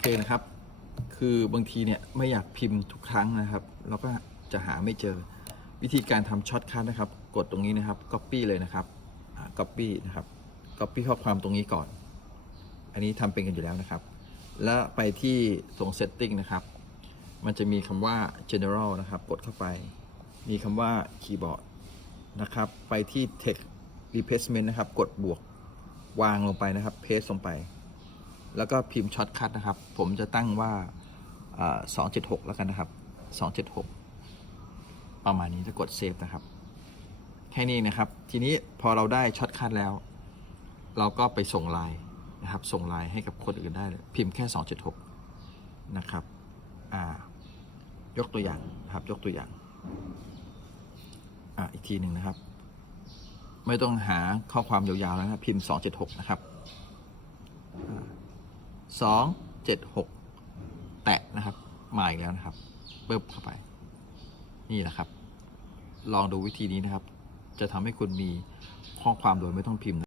เคนะครับ คือบางทีเนี่ยไม่อยากพิมพ์ทุกครั้งนะครับ เราก็จะหาไม่เจอ วิธีการทำช็อตคัทนะครับ กดตรงนี้นะครับ Copy เลยนะครับ Copy นะครับ Copy ข้อความตรงนี้ก่อน อันนี้ทำเป็นกันอยู่แล้วนะครับ แล้วไปที่ตรง Setting นะครับ มันจะมีคำว่า General นะครับ กดเข้าไป มีคำว่า Keyboard นะครับ ไปที่ Text Replacement นะครับ กดบวกวางลงไปนะครับ Paste ลงไป แล้วก็พิมพ์ช็อตคัทนะครับ ผมจะตั้งว่าสองเจ็ดหกแล้วกันนะครับสองเจ็ดหกประมาณนี้จะกดเซฟนะครับ แค่นี้นะครับ ทีนี้พอเราได้ช็อตคัทแล้ว เราก็ไปส่งไลน์นะครับ ส่งไลน์ให้กับคนอื่นได้เลยพิมพ์แค่276นะครับอ่ายกตัวอย่างนะครับ ยกตัวอย่างอ่าอีกทีหนึ่งนะครับ ไม่ต้องหาข้อความยาวๆแล้วนะพิมพ์276นะครับ สองเจ็ดหกแตะนะครับ มาอีกแล้วนะครับเบิบเข้าไป นี่แหละครับ ลองดูวิธีนี้นะครับ จะทำให้คุณมีข้อความโดยไม่ต้องพิมพ์